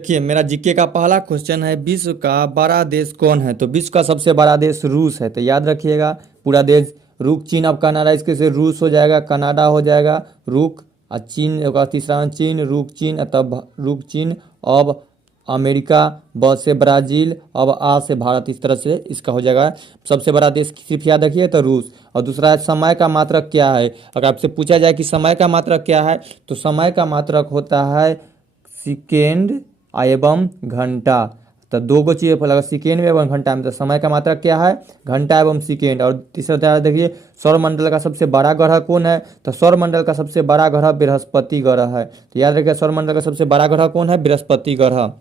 देखिए मेरा जीके का पहला क्वेश्चन है, विश्व का बड़ा देश कौन है? तो विश्व का सबसे बड़ा देश रूस है। तो याद रखिएगा पूरा देश। रुक चीन, अब कनाडा, इसके से रूस हो जाएगा, कनाडा हो जाएगा, रुक और चीन होगा तीसरा में, चीन, रुक चीन, तब रुक चीन, अब अमेरिका, ब से ब्राज़ील, अब आ से भारत। इस तरह से इसका हो जाएगा सबसे बड़ा देश। सिर्फ याद रखिए तो रूस। और दूसरा है समय का मात्रक क्या है। अगर आपसे पूछा जाए कि समय का मात्रक क्या है, तो समय का मात्रक होता है सेकेंड एवं घंटा। तो दो गो चीज़ लगा, सेकेंड में एवं घंटा में। तो समय का मात्रक क्या है? घंटा एवं सेकेंड। और तीसरा देखिए सौरमंडल का सबसे बड़ा ग्रह कौन है? तो सौरमंडल का सबसे बड़ा ग्रह बृहस्पति ग्रह है। तो याद रखिए सौरमंडल का सबसे बड़ा ग्रह कौन है? बृहस्पति ग्रह।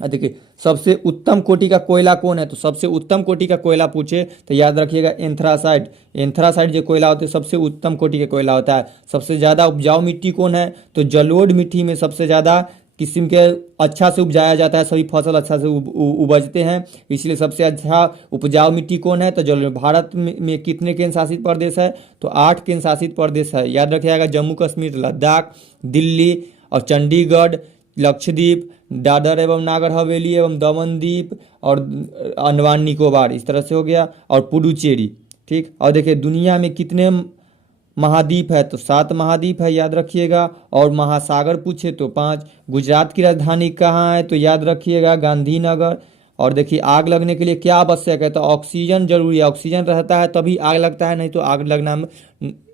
देखिए सबसे उत्तम कोटि का कोयला कौन है? तो सबसे उत्तम कोटि का कोयला पूछे तो याद रखिएगा एंथ्रासाइट। एंथ्रासाइट जो कोयला होता है सबसे उत्तम कोटि का कोयला होता है। सबसे ज़्यादा उपजाऊ मिट्टी कौन है? तो जलोढ़ मिट्टी में सबसे ज़्यादा किस्म के अच्छा से उपजाया जाता है, सभी फसल अच्छा से उपजते हैं, इसलिए सबसे अच्छा उपजाऊ मिट्टी कौन है? तो जलोढ़। भारत में कितने केंद्र शासित प्रदेश है? तो 8 केंद्र शासित प्रदेश है। याद रखिएगा जम्मू कश्मीर, लद्दाख, दिल्ली और चंडीगढ़, लक्षद्वीप, दादर एवं नागर हवेली एवं दमन द्वीप और अंडमान निकोबार। इस तरह से हो गया। और पुडुचेरी। ठीक। और देखिए दुनिया में कितने महाद्वीप है? तो 7 महाद्वीप है, याद रखिएगा। और महासागर पूछे तो 5। गुजरात की राजधानी कहाँ है? तो याद रखिएगा गांधीनगर। और देखिए आग लगने के लिए क्या आवश्यक है? तो ऑक्सीजन जरूरी है। ऑक्सीजन रहता है तभी आग लगता है, नहीं तो आग लगना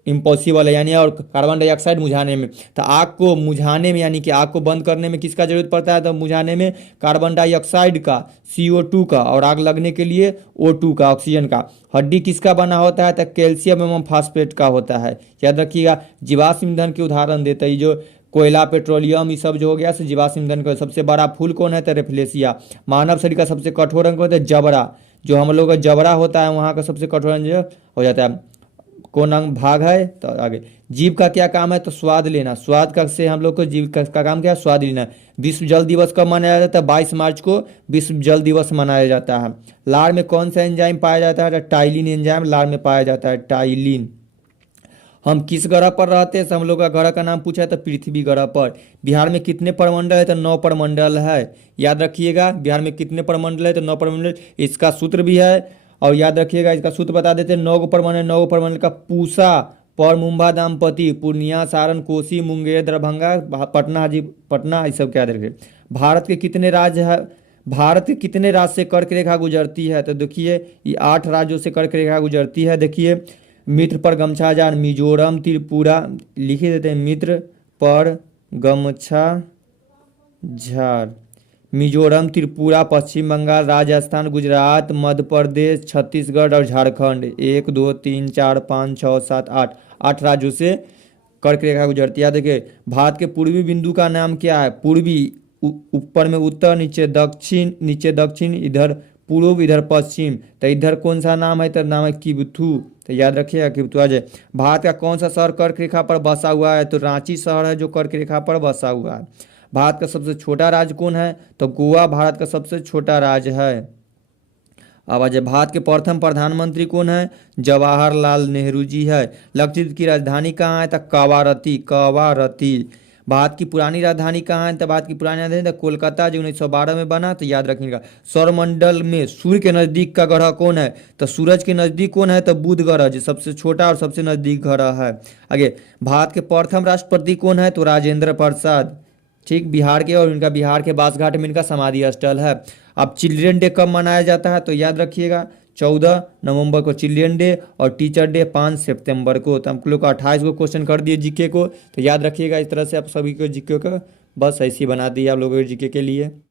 इम्पॉसिबल है यानी। और कार्बन डाइऑक्साइड मुझाने में, तो आग को मुझाने में यानी कि आग को बंद करने में किसका जरूरत पड़ता है? तो मुझाने में कार्बन डाइऑक्साइड का, CO2 का, और आग लगने के लिए O2 का, ऑक्सीजन का। हड्डी किसका बना होता है? तो कैल्शियम एवं फास्फेट का होता है। याद रखिएगा। जीवाश्म ईंधन के उदाहरण देते हैं जो कोयला, पेट्रोलियम, ये सब जो हो गया सो जीवाश्म ईंधन का। सबसे बड़ा फूल कौन है? तो रेफलेशिया। मानव शरीर का सबसे कठोर अंग होता है जबड़ा। जो हम लोग का जबड़ा होता है वहाँ का सबसे कठोर अंग जो हो जाता है, कौन अंग भाग है? तो आगे जीव का क्या काम है? तो स्वाद लेना। स्वाद का से हम लोग को जीव का काम क्या है? स्वाद लेना। विश्व जल दिवस कब मनाया जाता है? 22 मार्च को विश्व जल दिवस मनाया जाता है। लार में कौन सा एंजाइम पाया जाता है? तो टाइलिन एंजाइम लार में पाया जाता है, टाइलिन। हम किस ग्रह पर रहते हैं? हम लोग का ग्रह का नाम पूछा है तो पृथ्वी ग्रह पर। बिहार में कितने प्रमंडल है? तो 9 प्रमंडल है। याद रखिएगा बिहार में कितने प्रमंडल है? तो 9 प्रमंडल। इसका सूत्र भी है और याद रखिएगा इसका सूत्र बता देते हैं। 9 प्रमंडल, 9 प्रमंडल का पूसा, पर, मुंबा, दामपति, पूर्णिया, सारण, कोसी, मुंगेर, दरभंगा, पटना, पटना, ये सब क्या रखे। भारत के कितने राज्य है? भारत के कितने राज्य से कर्क रेखा गुजरती है? तो देखिए ये 8 राज्यों से कर्क रेखा गुजरती है। देखिए मित्र पर गमछा जार, मिजोरम, त्रिपुरा, लिखे देते हैं मित्र पर गमछा झार। मिजोरम, त्रिपुरा, पश्चिम बंगाल, राजस्थान, गुजरात, मध्य प्रदेश, छत्तीसगढ़ और झारखंड। 1 2 3 4 5 6 7 8, 8 राज्यों से कर्क रेखा गुजरती है। देखिए भारत के पूर्वी बिंदु का नाम क्या है? पूर्वी, ऊपर में उत्तर, नीचे दक्षिण, इधर पूर्व, इधर पश्चिम। तो इधर कौन सा नाम है? तो नाम है किबथू। तो याद रखिएगा किबथू। आज भारत का कौन सा शहर कर्क रेखा पर बसा हुआ है? तो रांची शहर है जो कर्क रेखा पर बसा हुआ है। भारत का सबसे छोटा राज्य कौन है? तो गोवा भारत का सबसे छोटा राज्य है। अब आज भारत के प्रथम प्रधानमंत्री कौन है? जवाहरलाल नेहरू जी है। लक्षद्वीप की राजधानी कहाँ है? तो कवारती। भारत की पुरानी राजधानी कहाँ है? तो भारत की पुरानी राजधानी तो कोलकाता, जो 1912 में बना। तो याद रखिएगा। सौरमंडल में सूर्य के नज़दीक का ग्रह कौन है? तो सूरज के नज़दीक कौन है? तो बुध ग्रह, जो सबसे छोटा और सबसे नज़दीक ग्रह है। आगे भारत के प्रथम राष्ट्रपति कौन है? तो राजेंद्र प्रसाद। ठीक, बिहार के, और इनका बिहार के बासघाट में इनका समाधि स्थल है। अब चिल्ड्रन डे कब मनाया जाता है? तो याद रखिएगा 14 नवंबर को चिल्ड्रन डे, और टीचर डे 5 सितंबर को। तो हम लोग को 28 को क्वेश्चन कर दिए जीके को। तो याद रखिएगा इस तरह से आप सभी को जीके को बस ऐसे ही बना दिए आप लोगों के जीके के लिए।